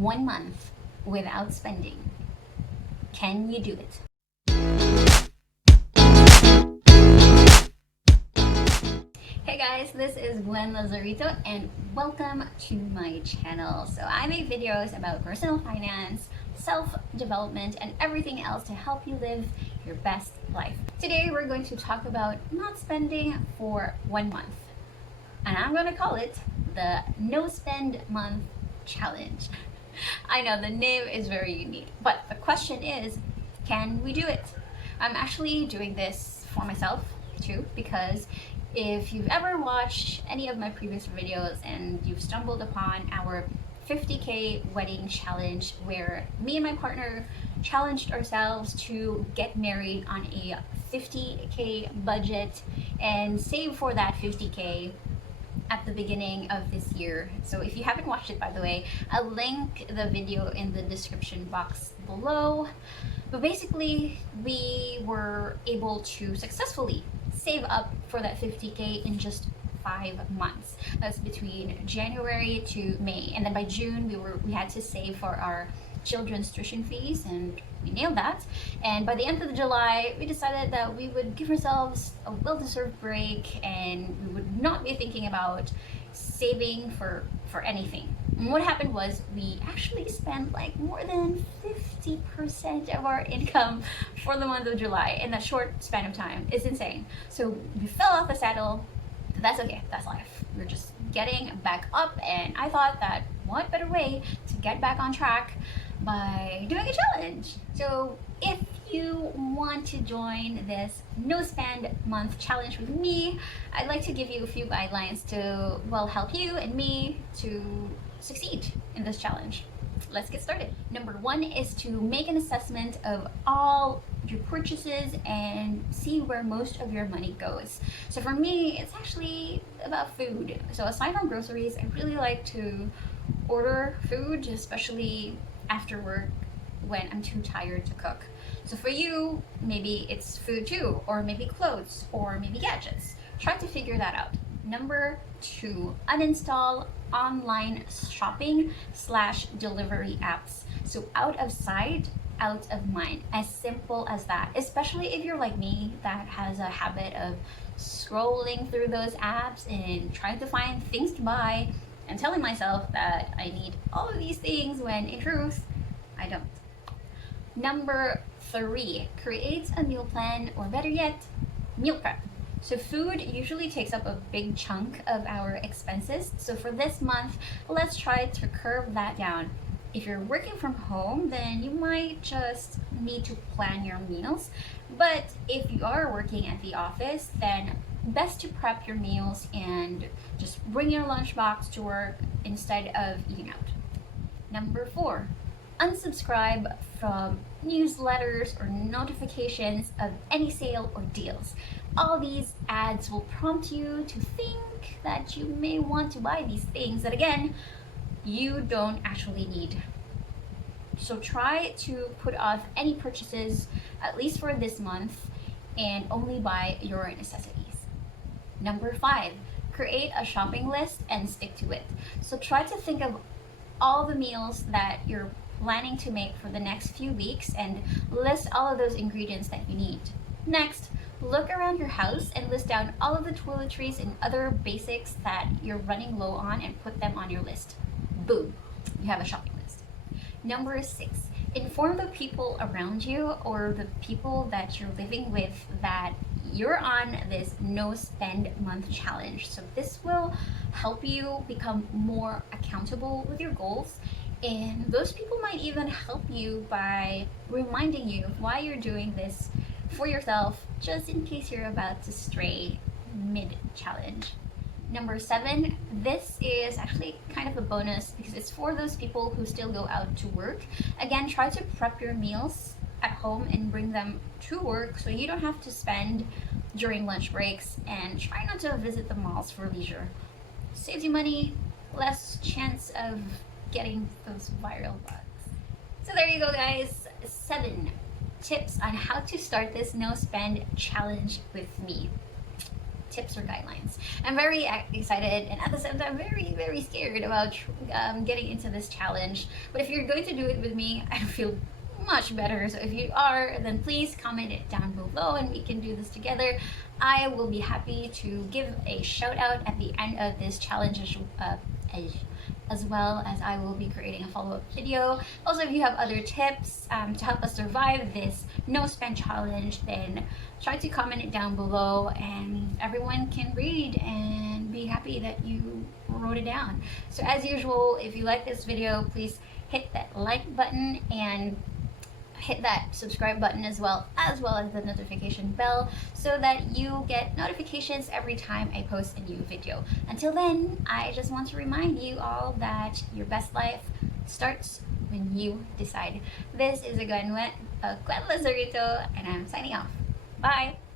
1 month without spending. Can you do it? Hey guys, this is Gwen Lazarito and welcome to my channel. So I make videos about personal finance, self-development, and everything else to help you live your best life. Today we're going to talk about not spending for 1 month. And I'm going to call it the No Spend Month Challenge. I know the name is very unique, but the question is, can we do it? I'm actually doing this for myself too, because if you've ever watched any of my previous videos and you've stumbled upon our 50k wedding challenge, where me and my partner challenged ourselves to get married on a 50k budget and save for that 50k at the beginning of this year. So if you haven't watched it, by the way, I'll link the video in the description box below. But basically, we were able to successfully save up for that 50k in just 5 months. That's between January to May, and then by June we had to save for our children's tuition fees, and we nailed that. And by the end of July, we decided that we would give ourselves a well-deserved break and we would not be thinking about saving for anything. And what happened was we actually spent like more than 50% of our income for the month of July in that short span of time. It's insane. So we fell off the saddle. That's okay, that's life. We're just getting back up, and I thought that what better way to get back on track by doing a challenge. So if you want to join this No Spend Month challenge with me, I'd like to give you a few guidelines to, well, help you and me to succeed in this challenge. Let's get started. Number 1 is to make an assessment of all your purchases and see where most of your money goes. So for me, it's actually about food. So aside from groceries, I really like to order food, especially after work when I'm too tired to cook. So for you, maybe it's food too, or maybe clothes, or maybe gadgets. Try to figure that out. Number 2, uninstall online shopping / delivery apps. So out of sight, out of mind. As simple as that. Especially if you're like me, that has a habit of scrolling through those apps and trying to find things to buy and telling myself that I need all of these things when in truth, I don't. Number 3, create a meal plan, or better yet, meal prep. So food usually takes up a big chunk of our expenses. So for this month, let's try to curb that down. If you're working from home, then you might just need to plan your meals. But if you are working at the office, then best to prep your meals and just bring your lunchbox to work instead of eating out. Number 4, unsubscribe from newsletters or notifications of any sale or deals. All these ads will prompt you to think that you may want to buy these things that, again, you don't actually need. So try to put off any purchases, at least for this month, and only buy your necessities. Number 5, create a shopping list and stick to it. So try to think of all the meals that you're planning to make for the next few weeks and list all of those ingredients that you need. Next, look around your house and list down all of the toiletries and other basics that you're running low on and put them on your list. Boom, you have a shopping list. Number 6, inform the people around you or the people that you're living with that you're on this No Spend Month challenge. So this will help you become more accountable with your goals, and those people might even help you by reminding you of why you're doing this for yourself, just in case you're about to stray mid-challenge. Number 7, this is actually kind of a bonus because it's for those people who still go out to work. Again, try to prep your meals at home and bring them to work so you don't have to spend during lunch breaks, and try not to visit the malls for leisure. Saves you money, less chance of getting those viral bugs. So there you go, guys. 7 tips on how to start this no spend challenge with me. tips or guidelines. I'm very excited and at the same time very scared about getting into this challenge. But if you're going to do it with me, I feel much better. So if you are, then please comment it down below and we can do this together. I will be happy to give a shout out at the end of this challenge as well as I will be creating a follow-up video. Also, if you have other tips to help us survive this no spend challenge, then try to comment it down below and everyone can read and be happy that you wrote it down. So as usual, if you like this video, please hit that like button and hit that subscribe button as well as the notification bell so that you get notifications every time I post a new video. Until then, I just want to remind you all that your best life starts when you decide. This is Gwen Lazarito and I'm signing off. Bye!